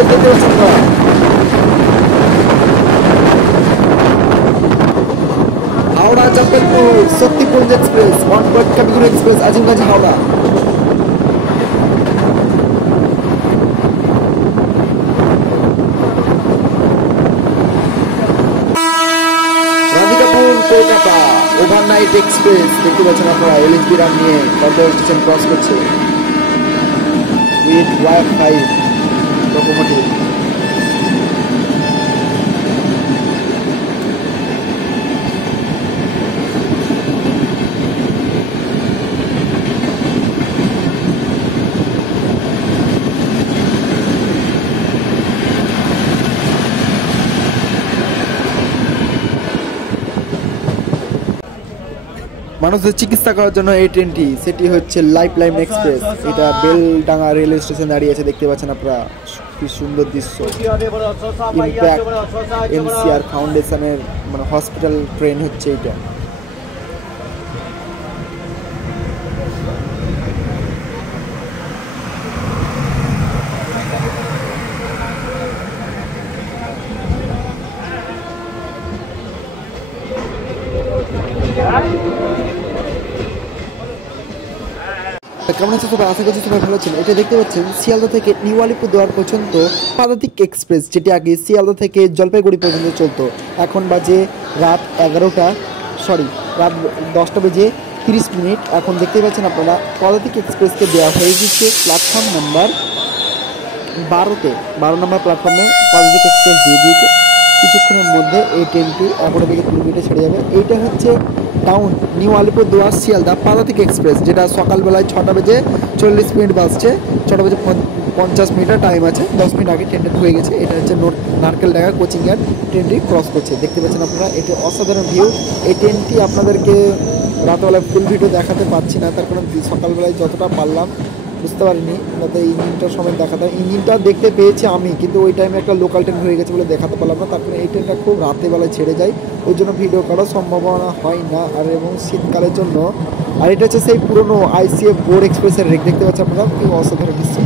Express দেখতে পাচ্ছেন আপনারা। হাওড়া জব্বলপুর শক্তিপুঞ্জ এক্সপ্রেস, ওয়ানপট কবিগুরু express, Azimganj Howrah. Radhikapur Kolkata overnight express দেখতে পাচ্ছেন আপনারা, এলএসবি রান নিয়ে কলকাতা স্টেশন ক্রস করছে উইথ Y5 লোকোমোটিভ। মানুষের চিকিৎসা করার জন্য এই ট্রেনটি, সেটি হচ্ছে লাইফ লাইন এক্সপ্রেস। এটা বেলডাঙ্গা রেল স্টেশন দাঁড়িয়ে আছে, দেখতে পাচ্ছেন আপনারা, কি সুন্দর দৃশ্য। ইম্প্যাক্ট এমসিআর ফাউন্ডেশনের মানে হসপিটাল ট্রেন হচ্ছে এটা। কেমন আছে সবাই? আশা করছি সবাই ভালো আছেন। এটা দেখতে পাচ্ছেন শিয়ালদা থেকে নিউ আলিপুরদুয়ার পর্যন্ত পাদাতিক এক্সপ্রেস, যেটি আগে শিয়ালদা থেকে জলপাইগুড়ি পর্যন্ত চলতো। এখন বাজে রাত 10টা বেজে 30 মিনিট। এখন দেখতে পাচ্ছেন আপনারা পাদাতিক এক্সপ্রেসকে দেওয়া হয়ে গেছে প্ল্যাটফর্ম নাম্বার 12তে। 12 নম্বর প্ল্যাটফর্মে পাদাতিক এক্সপ্রেস দিয়ে দিয়েছে। কিছুক্ষণের মধ্যে এই ট্রেনটি 11 বেজে 20 মিনিটে ছেড়ে যাবে। এইটা হচ্ছে town new Alipurduar Sealdah Padatik express, যেটা সকালবেলায় 6টা বেজে 40 মিনিট বাজছে। 6টা বেজে 50 মিনিটের টাইম আছে, 10 মিনিট আগে ট্রেনটা ঢুকে গেছে। এটা হচ্ছে নারকেলডাঙ্গা কোচিং ইয়ার্ড, ট্রেনটি ক্রস করছে। দেখতে পাচ্ছেন আপনারা, এটি অসাধারণ ভিউ। এই ট্রেনটি আপনাদেরকে রাতবেলায় ফুল ভিডিও দেখাতে পারছি না, তার কারণ সকালবেলায় যতটা পারলাম বুঝতে পারিনি, যাতে ইঞ্জিনটার সময় দেখাতে। ইঞ্জিনটা দেখতে পেয়েছি আমি, কিন্তু ওই টাইমে একটা লোকাল ট্রেন হয়ে গেছে বলে দেখাতে পারলাম না। তারপরে এই ট্রেনটা খুব রাতেবেলায় ছেড়ে যায়, ওই জন্য ভিডিও করার সম্ভাবনা হয় না। আর এবং শীতকালের জন্য। আর এটা হচ্ছে সেই পুরনো আইসিএফ বোর্ড এক্সপ্রেসের রেক, দেখতে পাচ্ছেন আপনারা, খুব অসাধারণ দৃশ্য।